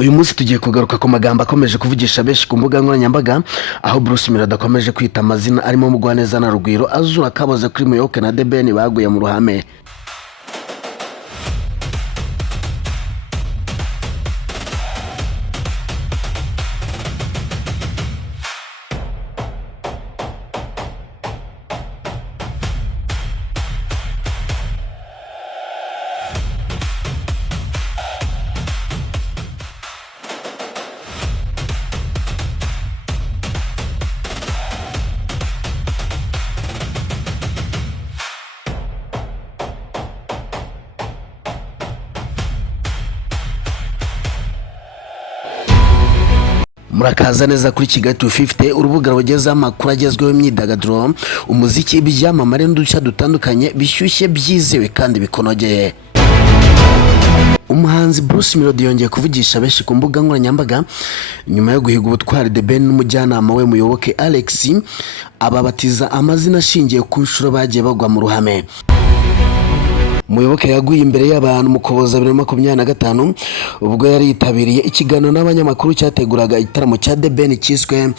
Uyu munsi tugiye kugaruka ku magambo akomeje kuvugisha benshi ku mbuga nkoranyambaga, aho Bruce Melody akomeje kwita amazina arimo Mugwaneza na Rugwiro azura akaboze kuri Muyoboke na The Ben baguye mu ruhame. Murakaza neza kuri Kigali 250, urubuga rugezaho amakuru agezweho imyidagaduro, umuziki, ibyamamare n'udushya dutandukanye bishyushye byizewe kandi bikonogeye. Umuhanzi Bruce Melody yongeye kuvugisha benshi ku mbuga nkoranyambaga nyuma yo guhiga ubutwari The Ben n'umujyanama we Muyoboke Alex, ababatiza amazina ashingiye ku nshuro bagiye bagwa mu ruhame. Muyoboke yaguye imbere y'abantu mu Kuboza 2025 ubwo yari yitabiriye ikiganiro n'abanyamakuru cyateguraga igitaramo cya The Ben cyiswe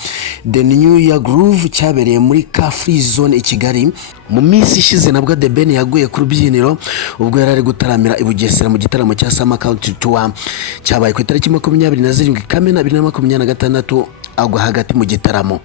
The New Year Groove cyabereye muri Car Free Zone i Kigali. Mu minsi ishize nabwo The Ben yaguye ku rubyiniro ubwo yari ari gutaramira i Bugesera mu gitaramo cya Summer Country Tour cyabaye ku itariki 27 Kamena 2026, agwa hagati mu gitaramo.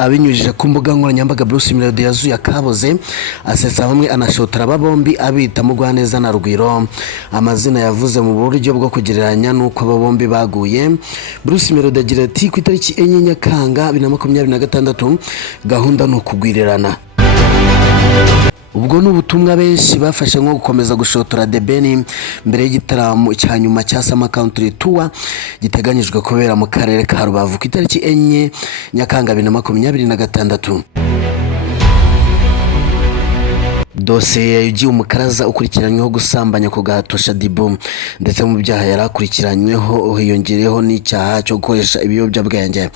Abinyujije ku mbuga nkoranyambaga, Bruce Melody yazuye akaboze asetsa bamwe anashotara bombi abita Mugwaneza na Rugwiro, amazina yavuze mu buryo bwo kugereranya nuko abo bombi baguye. Bruce Melody agira ati ku itariki 4 Nyakanga 2026 gahunda no kugwirirana. Ubwo n'ubutumwa benshi bafashe nko gukomeza gushotora The Ben mbere y'igitaramo cya nyuma cya Summer Country Tour giteganyijwe kubera mu karere ka Rubavu ku itariki 4 Nyakanga 2026. Dosiye yugiye umukaraza ukurikiranyweho gusambanya ku gahato Shadibu ndetse mu byaha yarakurikiranyweho hiyongereho n'icyaha cyo gukoresha ibiyobyabwenge.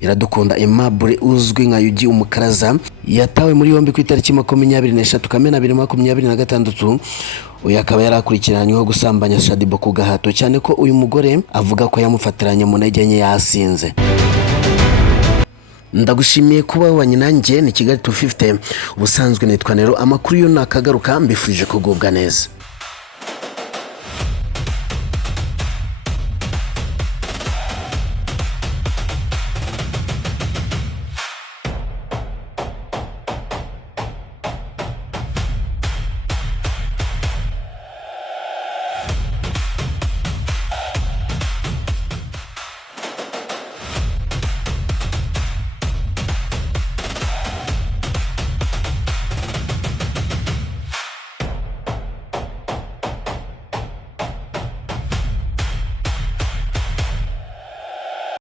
Iradukunda Aimable uzwi nka Yugi umukaraza yatawe muri yombi ku itariki 23 Kamena 2026. Uyu akaba yarakurikiranyweho gusambanya Shadibu ku gahato, cyane ko uyu mugore avuga ko yamufatiranye mu ntege nke yasinze. Ndagushimiye kuba wabanye nanjye. Ni Kigali 250, ubusanzwe nitwa Nero. Amakuru yo nakagaruka mbifurije kugubwa neza.